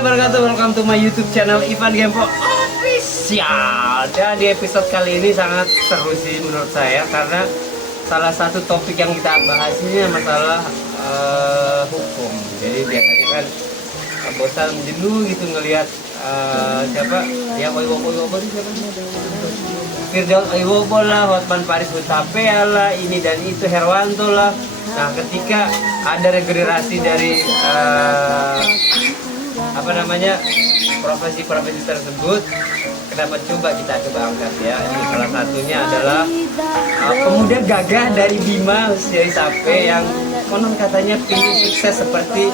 wabarakatuh. Welcome to my YouTube channel Ivan Gempo Official. Dan di episode kali ini sangat seru sih menurut saya, karena salah satu topik yang kita bahas ini masalah hukum. Jadi biasanya kan bosan jenuh gitu ngelihat siapa ya Wiwowo siapa Firdaus Wiwowo lah, Hotman Paris Hutapea lah, ini dan itu Herwanto lah. Nah, ketika ada regenerasi dari profesi-profesi tersebut, kenapa coba kita angkat ya? Ini salah satunya adalah pemuda gagah dari Bima dari Sape yang konon katanya ingin sukses seperti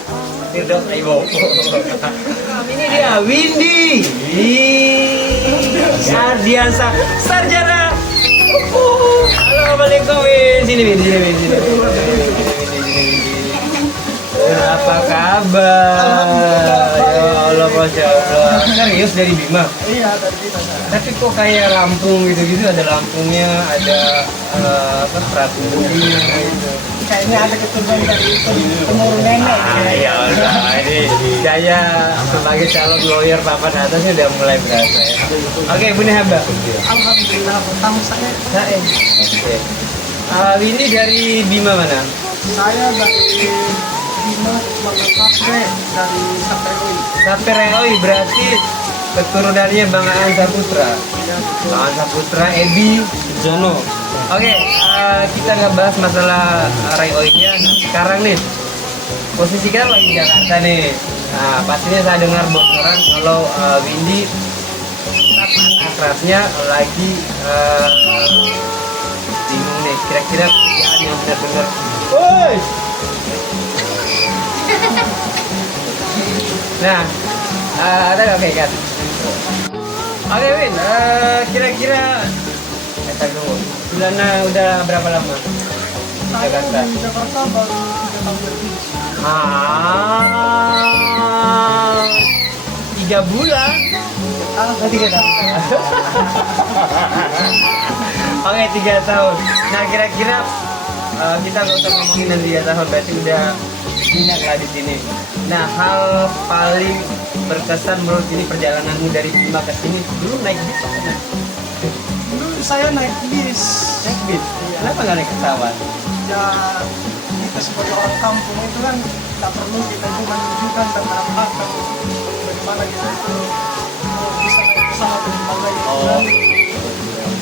Firdaus Wiwowo. Ini dia Windy Ardiansa Sarjana. Assalamualaikum Win. Sini. Apa kabar? Ya Allah, Masya Allah. Serius dari Bima? Iya, dari Bima. Tapi kok kayak Lampung gitu-gitu, ada Lampungnya, ada Pratubungnya gitu. Kayaknya ada keturunan dari temurun nenek. Ya Allah, ini saya sebagai calon lawyer papan atasnya udah mulai berasa ya. Oke, Bu Nehaba. Alhamdulillah, pertama saya Oke. Ini dari Bima mana? saya dari Bima Sape, dari Saperoi. Saperoi berarti keturunannya Bang Aan Saputra. Bang Aan Saputra, Edi Jono. Oke, kita nggak bahas masalah Rai-nya. Nah, sekarang nih posisi kita lagi di Jakarta nih. Nah, pastinya saya dengar bocoran kalau Windy akrabnya lagi bingung nih. Kira-kira pekerjaan yang benar-benar. Woi. Nah, oke kan. Oke Win, kira-kira dulu. Bulannya udah berapa lama? Saya di Jakarta baru 3 tahun lebih. 3 bulan? 3 tahun. Oke, 3 tahun. Nah, kira-kira kita nggak usah ngomongin nanti 3 tahun, berarti udah banyak lah di sini. Nah, hal paling berkesan menurut ini perjalananmu dari Bima ke sini, dulu naik bis apa naik? Dulu saya naik bis. Naik bis? Kenapa nggak naik pesawat? Ya, kita sebagai orang kampung itu kan tak perlu kita juga menunjukkan dan menampakkan bagaimana kita itu bisa naik pesawat dan bangga gitu kan.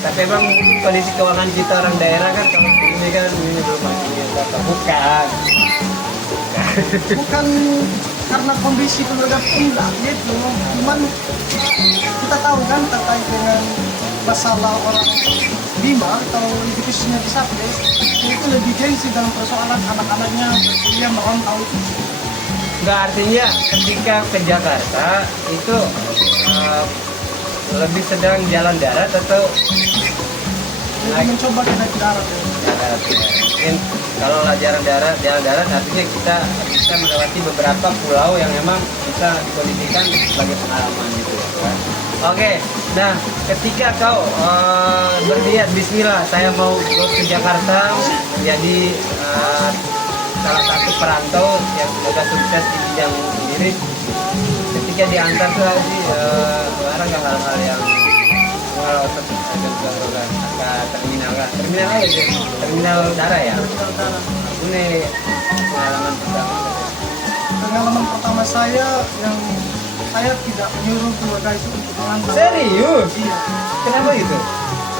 Tapi emang kondisi keuangan kita orang daerah kan kalau ini kan ini belum mati. Bukan karena kondisi keluarga pula gitu, cuman kita tahu kan terkait dengan masalah orang Bima atau khususnya di Sape itu lebih gengsi dalam persoalan anak-anaknya yang merantau itu. Nggak, artinya ketika ke Jakarta itu lebih sedang jalan darat atau Mencoba ke naik darat ya. darat ya. Mungkin kalau jalan darat artinya kita bisa melewati beberapa pulau yang memang bisa dikondisikan sebagai pengalaman gitu kan. Oke, nah ketika kau berniat Bismillah saya mau ke Jakarta menjadi salah satu perantau yang semoga sukses di bidang sendiri, ketika diantar tuh barang hal-hal yang terminal darah ya. Ini Pengalaman pertama saya yang saya tidak menyuruh keluarga itu untuk mengantar. Serius? Iya. Kenapa gitu?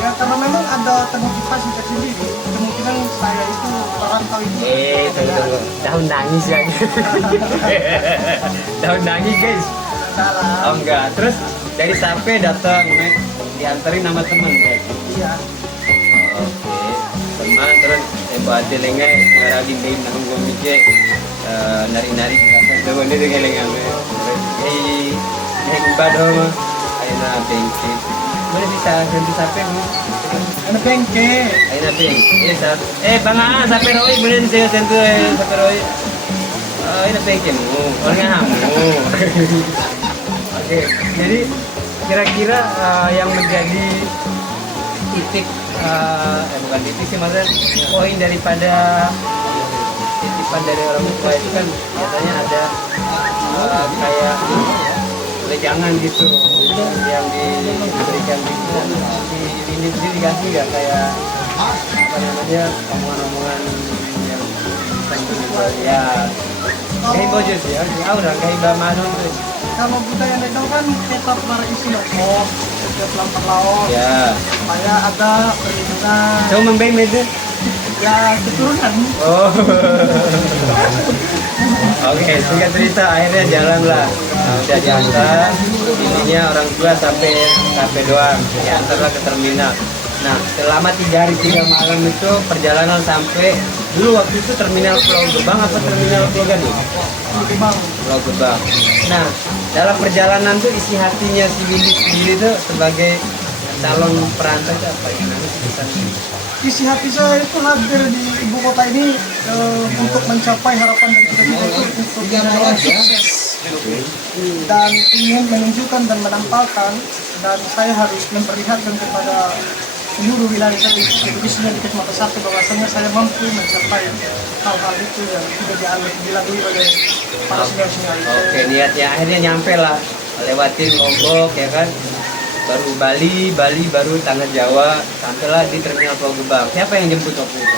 Ya karena memang ada termotivasi tersendiri. Kemungkinan saya itu perantau itu. Tunggu. Tahun nangis ya. Tahun nangis guys. Salah. Oh enggak. Terus dari Sape datang dianterin sama teman berarti. Iya. Oke. Teman terus buat lengai ngaradi main nang gua mikir nari-nari di sana. Coba dia dengan lengan. Badong ayo na bengke. Mana bisa ganti Sape bu? Ada bengke. Ayo na bengke. Bang Aan Sape Roy boleh saya sentuh Sape Roy. Ayo na bengke mu. Orangnya hamu. Oke, jadi kira-kira yang menjadi titik bukan titik sih, maksudnya poin daripada titipan dari orang tua itu kan biasanya ada kayak boleh jangan gitu. Yang diberikan di ini sendiri dikasih nggak kayak apa namanya omongan-omongan yang ya kayak bojos ya, orang kayak bamanon tuh. Kalau budaya Nedong kan tetap berisi rokok setiap lampu laut. Ya. Supaya ada perlindungan. Coba membeng itu. Ya keturunan. Oh. Oke, singkat cerita akhirnya jalan lah. Udah diantar, ininya orang tua sampai doang. Diantarlah ke terminal. Nah, selama 3 hari 3 malam itu perjalanan sampai dulu waktu itu terminal Pulau Gebang apa terminal Pulau Gadung? Bang. Pulau Gebang. Nah, dalam perjalanan tuh isi hatinya si Windy sendiri tuh sebagai calon perantau itu apa ya? Isi hati saya itu hadir di ibu kota ini untuk mencapai harapan dan cita-cita itu untuk menjadi sukses dan ingin menunjukkan dan menampilkan, dan saya harus memperlihatkan kepada seluruh wilayah tadi khususnya di Kecamatan Satu bahwasanya saya mampu mencapai hal-hal itu yang tidak dilalui oleh para senior-senior itu. Oke, niatnya akhirnya nyampe lah, lewatin Lombok ya kan, baru Bali baru Tanah Jawa, sampailah di terminal Pulau Gebang. Siapa yang jemput waktu itu?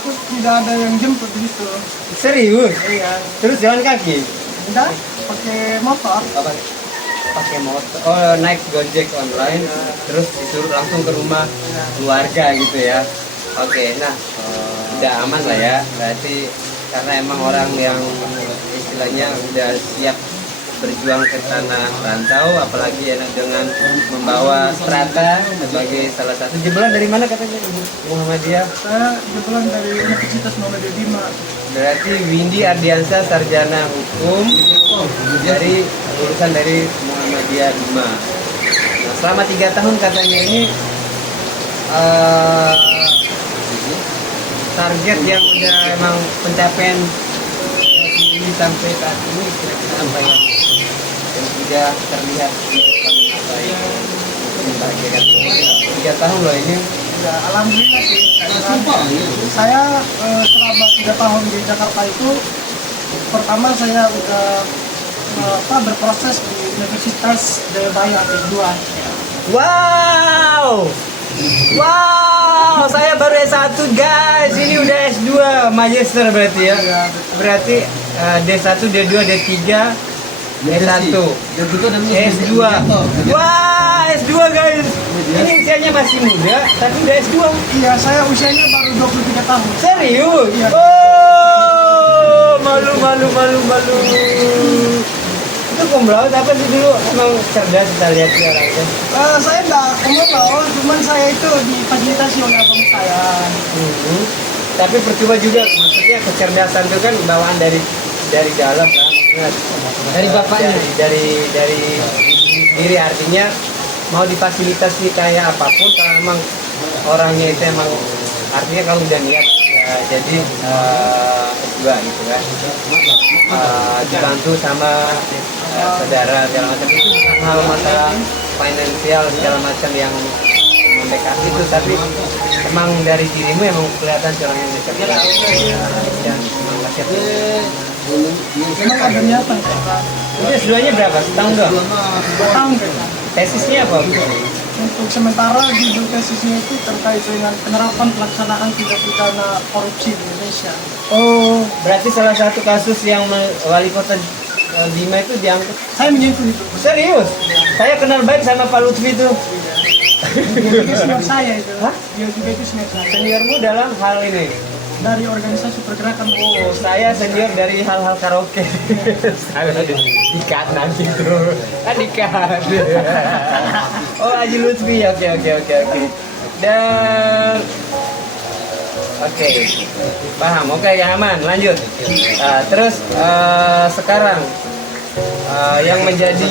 Aku tidak ada yang jemput di situ. Serius? Iya. Terus jalan kaki? Tidak, pakai motor. Apa? Pakai motor? Oh, naik Gojek online, terus disuruh langsung ke rumah keluarga gitu ya. Oke, nah udah aman lah ya. Berarti karena emang orang yang istilahnya udah siap berjuang ke tanah rantau, apalagi enak dengan membawa strata sebagai salah satu jebolan dari mana katanya Muhammadiyah. Saya kebetulan dari Universitas Muhammadiyah Bima. Berarti Windy Ardiansyah sarjana hukum dari lulusan dari Muhammadiyah Bima. Nah, selama 3 tahun katanya ini target yang udah emang pencapaian ini sampai saat ini kira-kira apa yang sudah terlihat di depan mata yang membahagiakan 3 tahun loh ini. Ya, alhamdulillah sih. Saya selama 3 tahun di Jakarta itu, pertama saya udah berproses di Universitas Jayabaya S2. Wow, saya baru S1 guys, ini udah S2 magister berarti ya. Berarti D1, D2, D3, S1, S2. Wah, S2 guys. Ini usianya masih muda, tapi udah S2. Iya, saya usianya baru 23 tahun. Serius? Iya. Oh, malu. Itu kumlau apa sih dulu? Emang cerdas kita lihat sih orangnya. Saya enggak kumlau, cuman saya itu difasilitasi oleh abang saya. Tapi percuma juga, maksudnya kecerdasan itu kan bawaan dari dalam kan, maksudnya dari bapaknya, dari diri, artinya mau difasilitasi kayak apapun kalau emang orangnya itu emang artinya kalau udah niat jadi S2 gitu kan, dibantu sama saudara segala macam, itu bukan hal masalah finansial segala macam yang membackup itu, tapi emang dari dirimu emang kelihatan orang yang cerdas dan emang masih Memang ada niatan kan. itu S2-nya berapa? Setahun doang? 2 tahun kan. Tesisnya apa? Untuk sementara judul tesisnya itu terkait dengan penerapan pelaksanaan tindak pidana korupsi di Indonesia. Oh, berarti salah satu kasus yang wali kota Bima itu diangkat. Saya menyentuh itu. Serius? Saya kenal baik sama Pak Lutfi itu. Dia juga senior saya itu. Hah? Dia juga itu senior saya. Seniormu dalam hal ini? Dari organisasi pergerakan. Oh, saya senior dari hal-hal karaoke. Saya dikat nanti tuh. Kan dikat. Oh, Haji Lutfi. Oke. Dan oke, paham. Oke, yang aman. Lanjut. Terus sekarang yang menjadi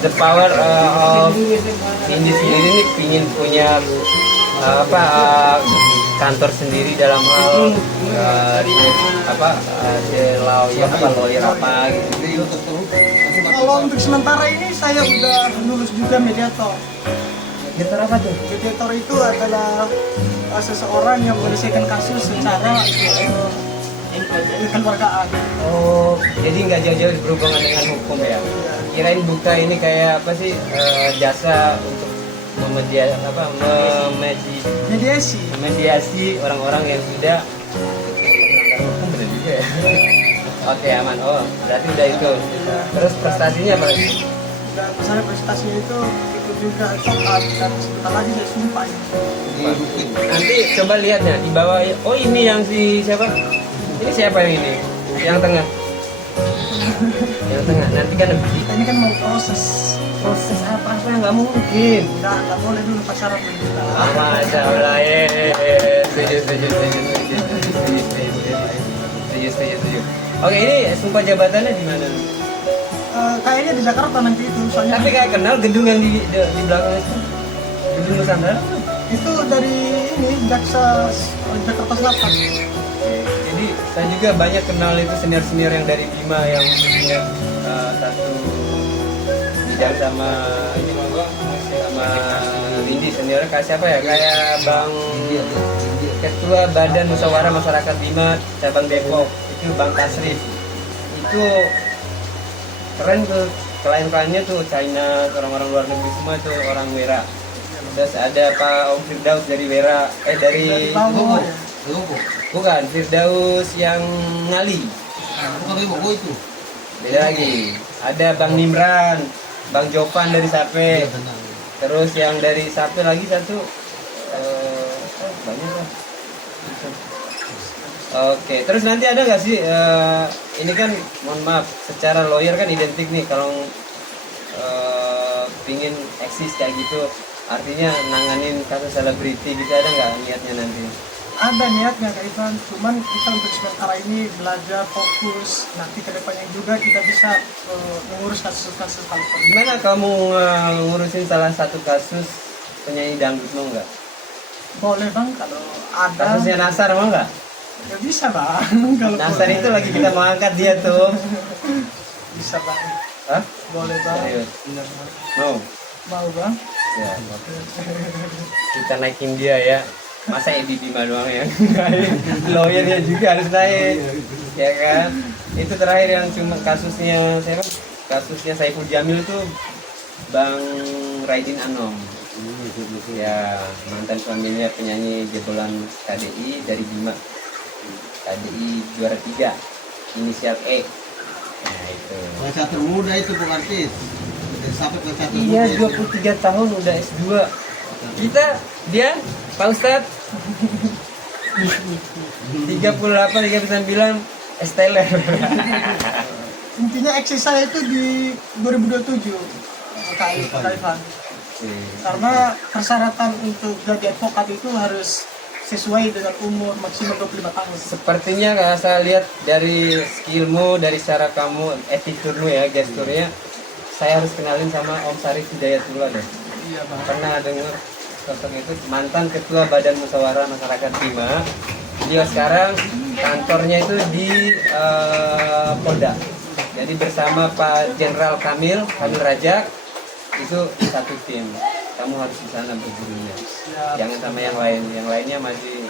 the power of Windy sendiri ini ingin punya kantor sendiri dalam hal lawyer apa gitu. Kalau untuk sementara ini saya udah lulus juga mediator. Mediator apa tuh? Mediator itu adalah seseorang yang menyelesaikan kasus secara kekeluargaan. Oh, jadi nggak jauh-jauh berhubungan dengan hukum ya? Kirain buka ini kayak apa sih, jasa untuk Mediasi. memediasi orang-orang yang sudah melanggar hukum, benar juga ya? Oke, aman. Oh, berarti udah itu. Terus prestasinya apa lagi? Dan misalnya prestasinya itu ikut juga advokat dan sebentar lagi saya sumpah ya. Nanti coba lihat ya di bawah. Oh, ini yang si siapa? Ini siapa yang ini? Yang tengah. Yang tengah. Nanti kan Kita ini kan mau proses apa yang nggak mungkin. nggak boleh dulu pacaran dulu. Masya Allah, setuju. Oke, ini sumpah jabatannya di mana? Kayaknya di Jakarta nanti itu soalnya Tapi kayak kenal gedung yang di belakang itu, gedung Nusantara. itu dari ini Jaksa Jakarta Selatan. Jadi saya juga banyak kenal itu senior-senior yang dari Bima yang punya satu bidang sama Windy, seniornya kayak siapa ya? Kayak Bang Ketua Badan Musyawarah Masyarakat Bima cabang Depok, itu Bang Tasrif. Itu keren tuh, klien-kliennya tuh China, orang-orang luar negeri semua tuh orang Wera. Terus ada Pak Om Firdaus dari Wera, dari Bawah. bukan Firdaus yang Ngali, itu. beda lagi. Ada Bang Nimran, Bang Jovan dari Sape. Terus yang dari Sape lagi satu, banyak lah. Oke, terus nanti ada nggak sih, ini kan mohon maaf, secara lawyer kan identik nih kalau pingin eksis kayak gitu, artinya nanganin kasus selebriti gitu, ada nggak niatnya nanti? Ada niatnya Kak Ivan, cuman kita untuk sementara ini belajar fokus, nanti kedepannya juga kita bisa mengurus kasus-kasus hal seperti ini. Gimana kamu ngurusin salah satu kasus penyanyi dangdut, mau nggak? Boleh bang, kalau ada Kasusnya Nasar, mau nggak? ya bisa bang. Kalau Nasar boleh. itu lagi kita mau angkat dia tuh. Bisa bang, Hah? boleh bang. Serius? Mau? Mau bang. Ya, oke. Kita naikin dia ya. Masa Edi Bima doang yang lawyernya juga harus naik, ya kan? Itu terakhir yang cuma kasusnya siapa? Kasusnya Saiful Jamil itu Bang Raidin Anom, ya mantan suaminya penyanyi jebolan KDI dari Bima, KDI juara 3, inisial E. Nah itu. Masa termuda itu bukan artis. Dari sampai ke satu. Iya, 23 tahun udah S2. Dia Pak Ustadz 38, 39 Esteller. Intinya eksis saya itu di 2027 Kak Ivan. Karena persyaratan untuk jadi advokat itu harus sesuai dengan umur maksimal 25 tahun. Sepertinya kalau saya lihat dari skillmu, dari cara kamu, attitude-mu ya, gesturnya, saya harus kenalin sama Om Sarif Hidayatullah deh. Iya bang. Pernah dengar sosok itu, mantan Ketua Badan Musyawarah Masyarakat Bima. Dia sekarang kantornya itu di Polda. Jadi bersama Pak Jenderal Kamil Rajak itu satu tim. Kamu harus di sana bergurunya. Jangan sama yang lain. Yang lainnya masih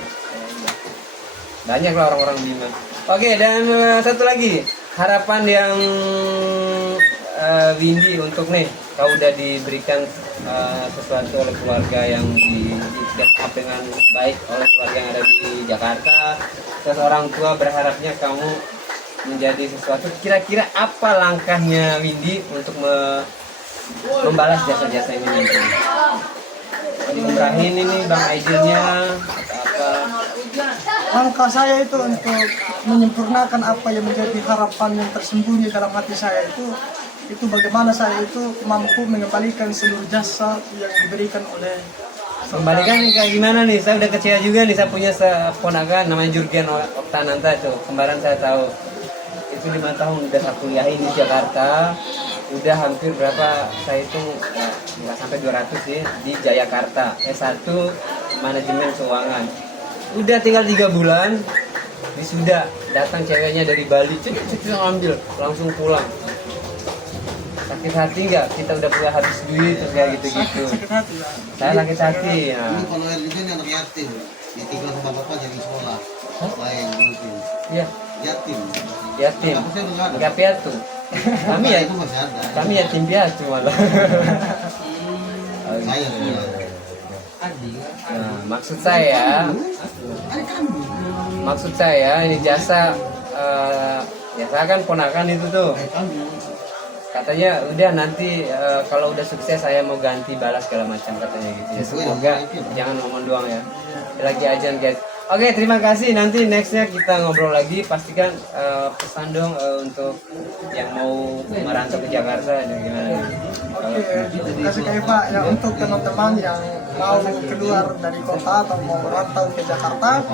banyak lah orang-orang Bima. Oke, dan satu lagi harapan yang Windy untuk nih, kau udah diberikan sesuatu oleh keluarga yang di up dengan baik oleh keluarga yang ada di Jakarta. Terus orang tua berharapnya kamu menjadi sesuatu. Kira-kira apa langkahnya Windy untuk membalas jasa-jasa ini nanti? Diumrahin ini Bang Aidilnya atau apa? Langkah saya itu untuk menyempurnakan apa yang menjadi harapan yang tersembunyi dalam hati saya itu bagaimana saya itu mampu mengembalikan seluruh jasa yang diberikan oleh Kembalikan nih kayak gimana nih? Saya udah kecewa juga nih, saya punya ponakan namanya Jurgen Oktananta itu, kembaran saya tahu. Itu 5 tahun udah saya kuliahin di Jakarta, udah hampir berapa, saya hitung nggak sampai 200 sih di Jayakarta, S1 manajemen keuangan. Udah tinggal 3 bulan, wisuda, datang ceweknya dari Bali, cek ambil, langsung pulang. Sakit hati nggak? Kita udah punya habis duit terus kayak gitu-gitu. sakit hati ya. Saya sakit hati ya. Ini kalau RDJ ini anak yatim. Ditinggal sama bapak jadi sekolah. Lain mungkin. Iya. yatim. Yatim. Kampung saya nggak ada. Enggak piatu. Kami ya, Itu masih ada. kami yatim piatu malah. Saya sudah. Nah, maksud saya, Ada kami. maksud saya ini jasa ya saya kan ponakan itu tuh. Kami. Katanya udah nanti kalau udah sukses saya mau ganti balas segala macam katanya gitu ya. Semoga jangan ngomong doang ya. Lagi ajan guys. Oke, terima kasih. Nanti nextnya kita ngobrol lagi. Pastikan pesan dong untuk yang mau merantau ke Jakarta dan gimana. Oke, terima kasih Kak Eva. Ya untuk teman-teman yang mau keluar dari kota atau mau merantau ke Jakarta,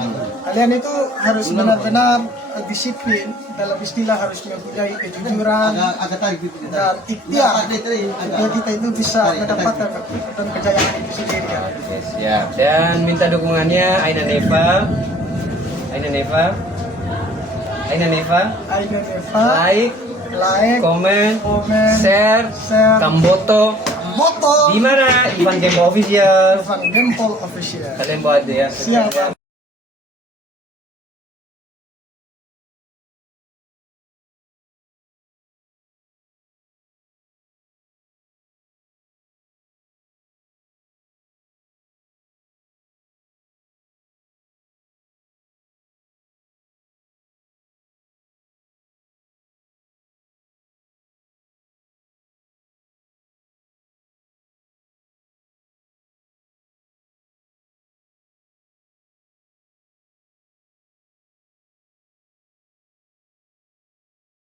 kalian itu harus benar-benar disiplin. Dalam istilah harus mempunyai kejujuran Agak tarik gitu. dan ikhtiar. Ada tadi. Supaya kita itu bisa mendapatkan dan kejayaan itu sendiri ya. Oke, siap. Dan minta dukungannya Aina Neva. Aina Neva. Aina Neva. Aina Neva, Like, komen, komen, share, share, Kamboto. foto, Di mana? Ivan Game Official. Ivan Gempol Official. Kalian buat ya. Siap.